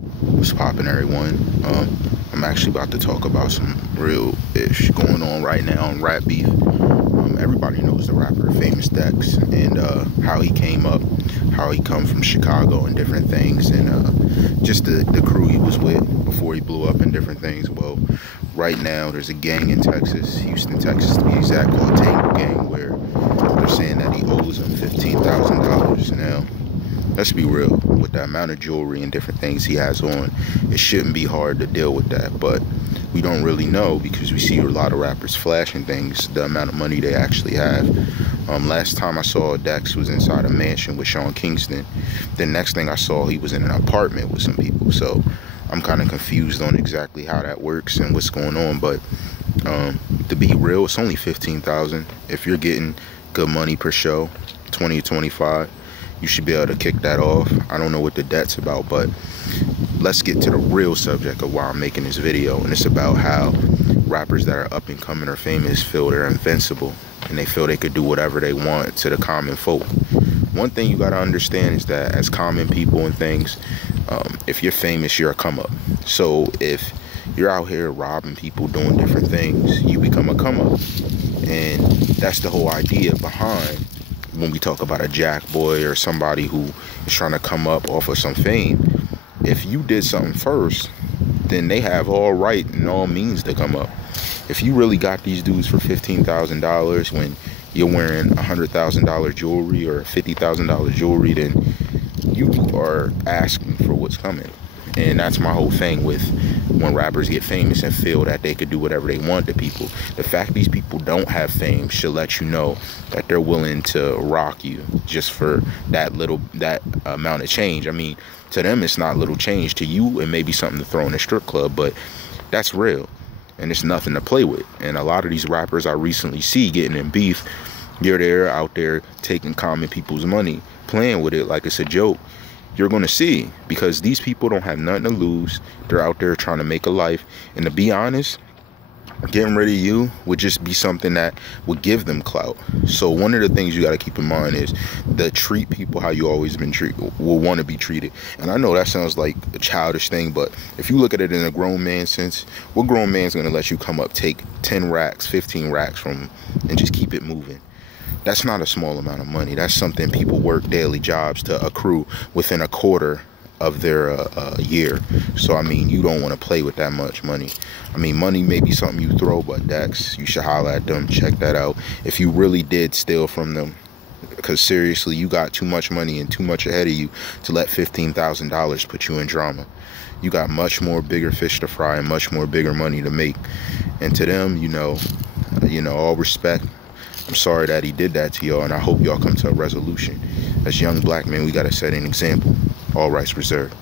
What's poppin', everyone? I'm actually about to talk about some real ish going on right now in rap beef. Everybody knows the rapper Famous Dex and how he came up, how he come from Chicago and different things, and just the crew he was with before he blew up and different things. Well, right now there's a gang in Texas, Houston, Texas to be exact, called Tangle Gang, where they're saying that he owes them $15,000 now. Let's be real, with the amount of jewelry and different things he has on, it shouldn't be hard to deal with that, but we don't really know because we see a lot of rappers flashing things, the amount of money they actually have. Last time I saw Dex was inside a mansion with Sean Kingston. The next thing I saw, he was in an apartment with some people, so I'm kind of confused on exactly how that works and what's going on, but to be real, it's only $15,000. If you're getting good money per show, 20 or 25, you should be able to kick that off. I don't know what the debt's about, but let's get to the real subject of why I'm making this video. And it's about how rappers that are up and coming or famous feel they're invincible and they feel they could do whatever they want to the common folk. One thing you got to understand is that as common people and things, if you're famous, you're a come up. So if you're out here robbing people, doing different things, you become a come up. And that's the whole idea behind when we talk about a jack boy or somebody who is trying to come up off of some fame. If you did something first, then they have all right and all means to come up. If you really got these dudes for $15,000 when you're wearing $100,000 jewelry or $50,000 jewelry, then you are asking for what's coming. And that's my whole thing with when rappers get famous and feel that they could do whatever they want to people. The fact these people don't have fame should let you know that they're willing to rock you just for that amount of change. I mean, to them it's not little change. To you it may be something to throw in a strip club, but that's real and it's nothing to play with. And a lot of these rappers I recently see getting in beef, they're out there taking common people's money, playing with it like it's a joke. You're going to see, because these people don't have nothing to lose. They're out there trying to make a life. And to be honest, getting rid of you would just be something that would give them clout. So one of the things you got to keep in mind is to treat people how you always been treated, will want to be treated. And I know that sounds like a childish thing, but if you look at it in a grown man sense, what grown man's going to let you come up, take 10 racks, 15 racks from, and just keep it moving? That's not a small amount of money. That's something people work daily jobs to accrue within a quarter of their year. So, I mean, you don't want to play with that much money. I mean, money may be something you throw, but Dex, you should holler at them, check that out. If you really did steal from them, because seriously, you got too much money and too much ahead of you to let $15,000 put you in drama. You got much more bigger fish to fry and much more bigger money to make. And to them, you know, all respect. I'm sorry that he did that to y'all, and I hope y'all come to a resolution. As young black men, we got to set an example. All rights reserved.